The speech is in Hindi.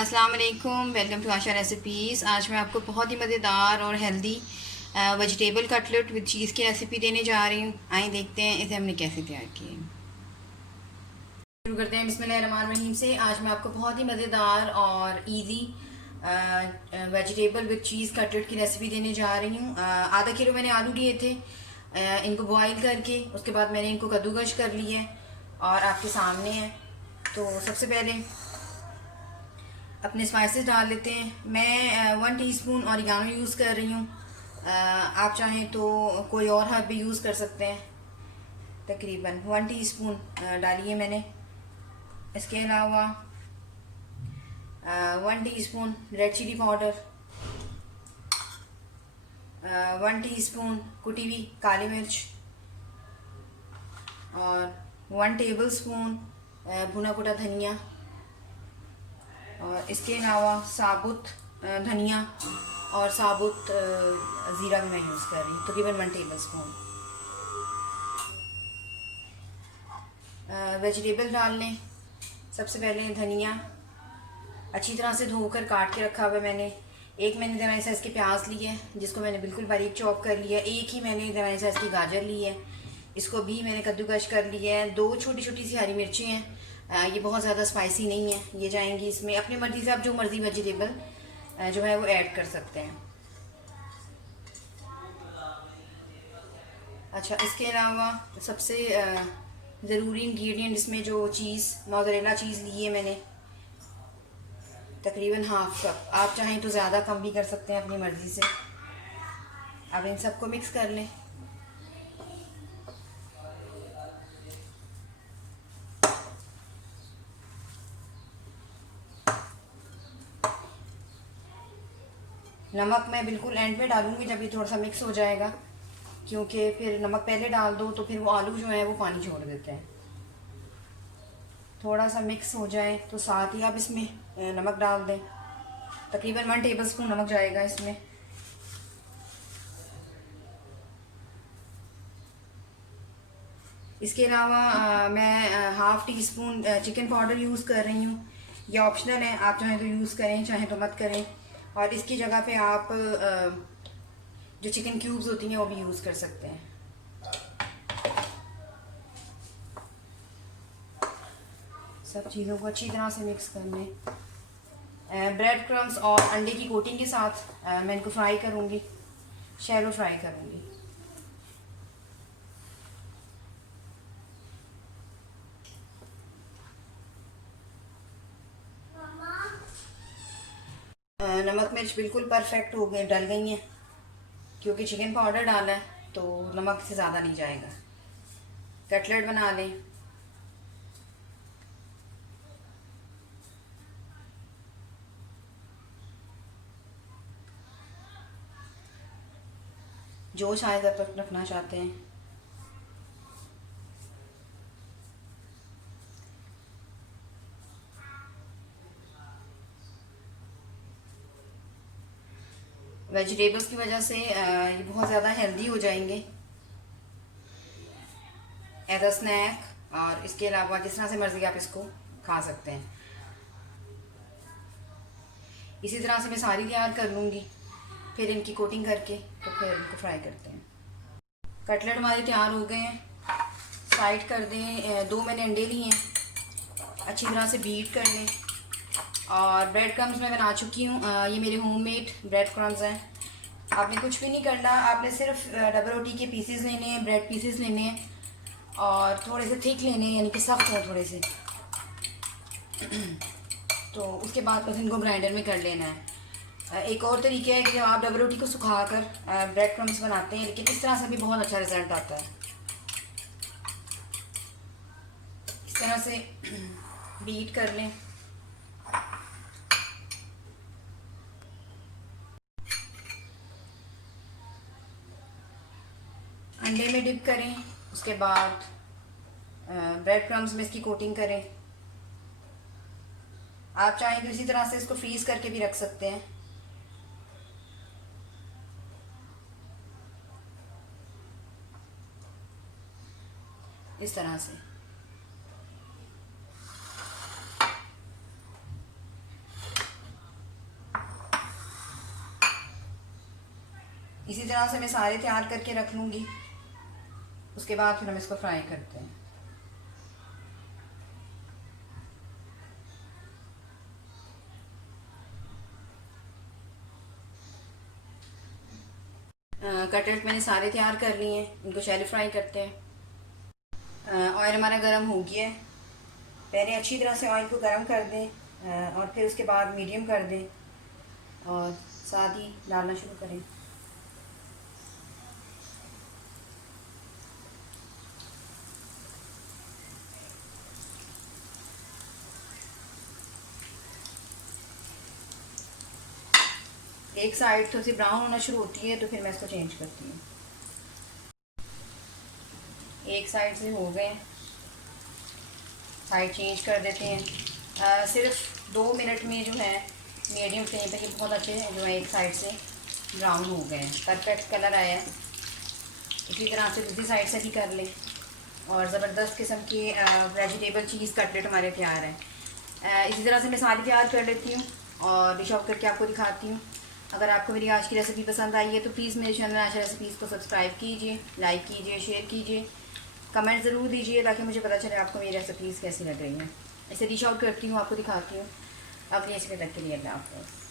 अस्सलाम वालेकुम, वेलकम टू आशा रेसिपीज़। आज मैं आपको बहुत ही मज़ेदार और हेल्दी वेजिटेबल कटलेट विद चीज़ की रेसिपी देने जा रही हूँ। आइए देखते हैं इसे हमने कैसे तैयार किया। शुरू करते हैं बिस्मिल्लाहिर्रहमानिर्रहीम से। आज मैं आपको बहुत ही मज़ेदार और easy vegetable with cheese cutlet की रेसिपी देने जा रही हूँ। आधा किलो मैंने आलू लिए थे, इनको बॉईल करके उसके बाद मैंने इनको कद्दूकश कर लिया और आपके सामने है। तो सबसे पहले अपने स्पाइसेस डाल लेते हैं। मैं 1 टीस्पून ऑरिगानो यूज़ कर रही हूँ। आप चाहें तो कोई और हर्ब भी यूज़ कर सकते हैं। तकरीबन 1 टीस्पून डालिए मैंने। इसके अलावा 1 teaspoon red chilli powder, 1 teaspoon कुटी हुई काली मिर्च और 1 टेबल स्पून भुना कुटा धनिया, और इसके अलावा साबुत धनिया और साबुत ज़ीरा भी मैं यूज़ कर रही हूँ, तकरीबन 1 टेबल स्पून। वेजिटेबल डाल लें। सबसे पहले धनिया अच्छी तरह से धोकर काट के रखा हुआ है मैंने। एक मैंने दरमियाने साइज़ के प्याज लिए हैं जिसको मैंने बिल्कुल बारीक चॉप कर लिया। एक ही मैंने दरमियाने साइज़ की गाजर ली है, इसको भी मैंने कद्दूकश कर लिया है। 2 छोटी छोटी सी हरी मिर्ची हैं। ये बहुत ज़्यादा स्पाइसी नहीं है, ये जाएंगी इसमें। अपनी मर्ज़ी से आप जो मर्ज़ी वेजिटेबल जो है वो ऐड कर सकते हैं। अच्छा, इसके अलावा सबसे ज़रूरी इंग्रेडिएंट इसमें जो चीज़ मोज़रेला चीज़ ली है मैंने, तकरीबन हाफ कप। आप चाहें तो ज़्यादा कम भी कर सकते हैं अपनी मर्ज़ी से। अब इन सबको मिक्स कर लें। नमक मैं बिल्कुल एंड में डालूंगी जब ये थोड़ा सा मिक्स हो जाएगा, क्योंकि फिर नमक पहले डाल दो तो फिर वो आलू जो है वो पानी छोड़ देते हैं। थोड़ा सा मिक्स हो जाए तो साथ ही आप इसमें नमक डाल दें। तकरीबन 1 टेबल स्पून नमक जाएगा इसमें। इसके अलावा मैं half tea spoon chicken powder use कर रही हूँ। ये ऑप्शनल है, आप चाहें तो यूज़ करें चाहें तो मत करें। और इसकी जगह पे आप जो चिकन क्यूब्स होती हैं वो भी यूज़ कर सकते हैं। सब चीज़ों को अच्छी तरह से मिक्स कर लें। ब्रेड क्रम्स और अंडे की कोटिंग के साथ मैं इनको फ्राई करूँगी, शैलो फ्राई करूँगी। नमक मिर्च बिल्कुल परफेक्ट हो गए, डल गई हैं, क्योंकि चिकन पाउडर डाला है तो नमक से ज़्यादा नहीं जाएगा। कटलेट बना लें। जो शायद आप तक रखना चाहते हैं। वेजिटेबल्स की वजह से ये बहुत ज़्यादा हेल्दी हो जाएंगे एज अ स्नैक, और इसके अलावा जिस तरह से मर्ज़ी आप इसको खा सकते हैं। इसी तरह से मैं सारी तैयार कर लूँगी, फिर इनकी कोटिंग करके तो फिर इनको फ्राई करते हैं। कटलेट हमारे तैयार हो गए हैं, साइड कर दें। 2 मैंने अंडे लिए हैं, अच्छी तरह से बीट कर लें। और ब्रेड क्रम्स मैं बना चुकी हूँ। ये मेरे होममेड ब्रेड क्रम्स हैं। आपने कुछ भी नहीं करना, आपने सिर्फ डबल रोटी के पीसेस लेने हैं, ब्रेड पीसेस लेने हैं और थोड़े से थिक लेने हैं, यानी कि सख्त हो थोड़े से। तो उसके बाद बस इनको ग्राइंडर में कर लेना है। एक और तरीका है कि जब आप डबल रोटी को सुखाकर ब्रेड क्रम्स बनाते हैं, लेकिन इस तरह से भी बहुत अच्छा रिजल्ट आता है। इस तरह से बीट कर लें। अंडे में डिप करें, उसके बाद ब्रेड क्रम्स में इसकी कोटिंग करें। आप चाहें तो इसी तरह से इसको फ्रीज करके भी रख सकते हैं। इस तरह से इसी तरह से मैं सारे तैयार करके रख लूँगी। उसके बाद फिर हम इसको फ्राई करते हैं। कटलेट मैंने सारे तैयार कर लिए हैं, इनको शैलो फ्राई करते हैं। ऑयल हमारा गर्म हो गया है। पहले अच्छी तरह से ऑयल को गर्म कर दें और फिर उसके बाद मीडियम कर दें और साथ ही डालना शुरू करें। एक साइड थोड़ी सी ब्राउन होना शुरू होती है तो फिर मैं इसको चेंज करती हूँ। एक साइड से हो गए, साइड चेंज कर देते हैं। सिर्फ 2 मिनट में जो है मीडियम फ्लेम पे ये बहुत अच्छे जो है एक साइड से ब्राउन हो गए हैं, परफेक्ट कलर आया है। इसी तरह से दूसरी साइड से भी कर लें और ज़बरदस्त किस्म की वेजिटेबल चीज़ कटलेट हमारे तैयार है। इसी तरह से मैं सारी तैयार कर लेती हूँ और डिश आउट करके आपको दिखाती हूँ। अगर आपको मेरी आज की रेसिपी पसंद आई है तो प्लीज़ मेरे चैनल आशा रेसिपीज़ को सब्सक्राइब कीजिए, लाइक कीजिए, शेयर कीजिए, कमेंट ज़रूर दीजिए ताकि मुझे पता चले आपको मेरी रेसिपीज़ कैसी लग रही हैं। इसे डिश आउट करती हूँ, आपको दिखाती हूँ। अगली रेसिपी तक के लिए अल्लाह हाफ़िज़।